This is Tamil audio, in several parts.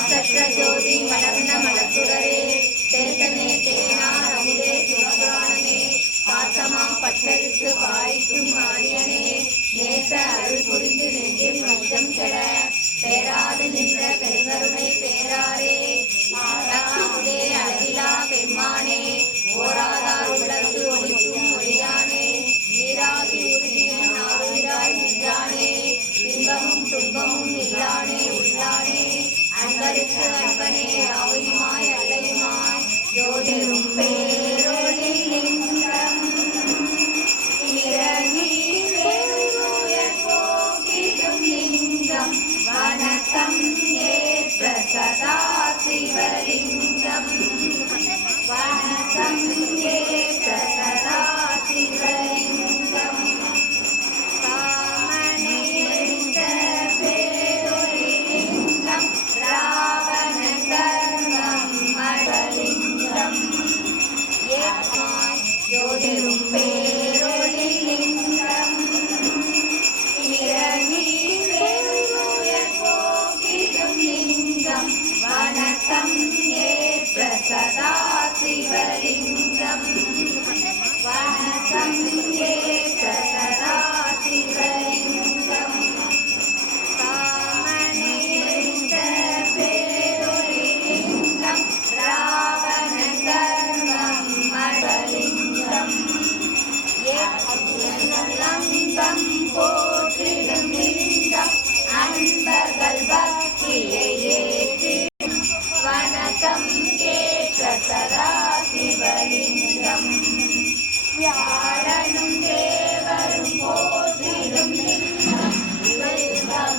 மாசற்ற ஜோதி மலர்ந்த மலர்சுடரே தேசமே தேனார் அமுதே சிவபுராணமே பாசமாம் பட்டெடுத்து வாய்க்கும் மாரியனே நேச அருள் புரிந்து நெஞ்சில் மஞ்சம் கெட பேராது நின்ற பெருங்கருணை பேராரே மாறாதே அளவிலா பெருமானே ஓராதார் உள்ளத்து ஒளிக்கும் ஒளியானே நீராகி உறுதியின் ஆறுகிறாய் நின்றானே இன்பமும் துன்பமும் இல்லானே உள்ளானே அன்பருக்கு அன்பனே அவையுமாய் அல்லையுமாய் ஜோதிரும் பேரொளி லிங்கம் இறங்கி பெருமுயர் போக்கிடும் லிங்கம் வணக்கம் ஏற்ற சதா சிவலிங்கம் வணக்கம் ஏற்ற சதா சிவலிங்கம் காமனை எரித்த பேரொளி லிங்கம் ராவண கர்வம் மடலிங்கம் ஏற்றாய் ஜோதிரும் பேரொளி லிங்கம் இறங்கி பெருமுயர் போக்கிடும் லிங்கம் வணக்கம் ஏற்ற சதா சிவலிங்கம் வணக்கம் ஏற்ற சதா சிவலிங்கம் காமனை எரித்த பேரொளி லிங்கம் ராவண கர்வம் மடலிங்கம் ஏற்றம் போற்றிடும் லிங்கம் அன்பர்கள் பக்தியை ஏற்றிடும் வணக்கம் ஏற்ற சதா சிவலிங்கம் வியாழனும் தேவரும் போற்றிடும் லிங்கம்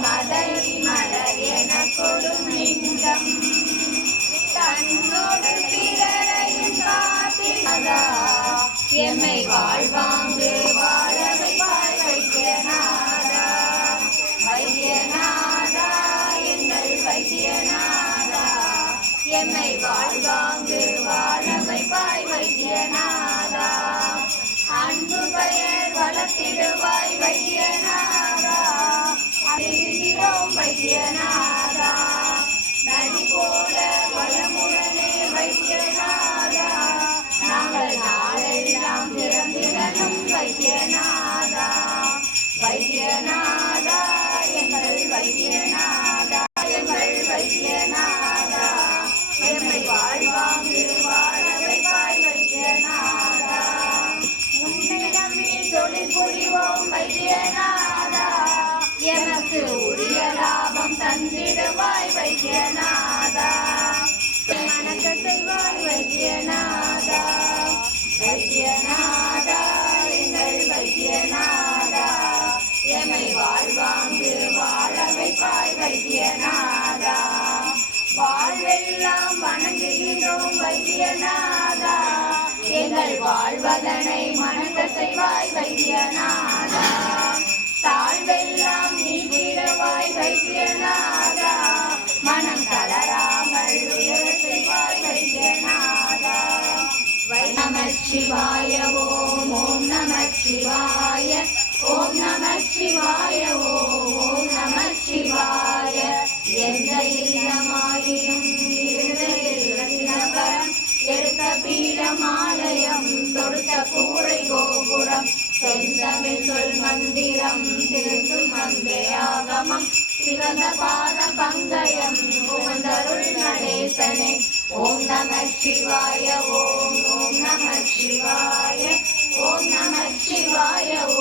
மதை மலர் என கொடும் லிங்கம் தன்னோடு பிறரையும் காத்திடா எம்மை வாழ்வாங்கு வாழவை வைத்தியநாதா வைத்தியநாதா எங்கள் வைத்தியநாதா எம்மை வாழ்வாங்கு வாழவை வைத்தியநாதா அன்பு பெயர் வளர்த்திடுவாய் வைத்தியநாதா அறிகிறோம் வைத்தியநாதா நதி போல வளமுடனே வைத்தியநாதா நாங்கள் நாளெல்லாம் திறந்திடணும் வைத்தியநாதா வைத்தியநாதா எங்கள் வைத்தியநாதா எங்கள் வைத்தியநாதா எம்மை வாழ்வாங்கு வாழ வைப்பாய் வைத்தியநாதா உன்னை நம்பி தொழில் புரிவோம் வைத்தியநாதா எனக்கு உரிய லாபம் தந்திடுவாய் வைத்தியநாதா மணக்க செய்வாய் வைத்தியநாதா வைத்தியநாதா எங்கள் வைத்தியநாதா எம்மை வாழ்வாங்கு வாழ வைப்பாய் வைத்தியநாதா வாழ்வெல்லாம் வணங்குகின்றோம் வைத்தியநாதா எங்கள் வாழ்வதனை மணக்க செய்வாய் வைத்தியநாதா தாழ்வெல்லாம் நீக்கிடவாய் வைத்தியநாதா மனம் தளராமல் உயர செய்வாய் வைத்தியநாதா நமச்சிவாய ஓம் ஓம் நமச்சிவாய ஓம் நமச்சிவாய ஓம் நமச்சிவாய எந்த இல்லமாயினும் இருந்தபரம் எடுத்த பீடமாலயம் தொடுத்த கூரை கோபுரம் செந்தமிழ் சொல் மந்திரம் திருந்தும் அம்பே ஆகமம் சிவந்த பாத பங்கயம் புகழ்ந்தருள் நடேசனே ஓம் நமச்சிவாய ஓம் ஓம் நமச்சிவாய ஓம் நமச்சிவாய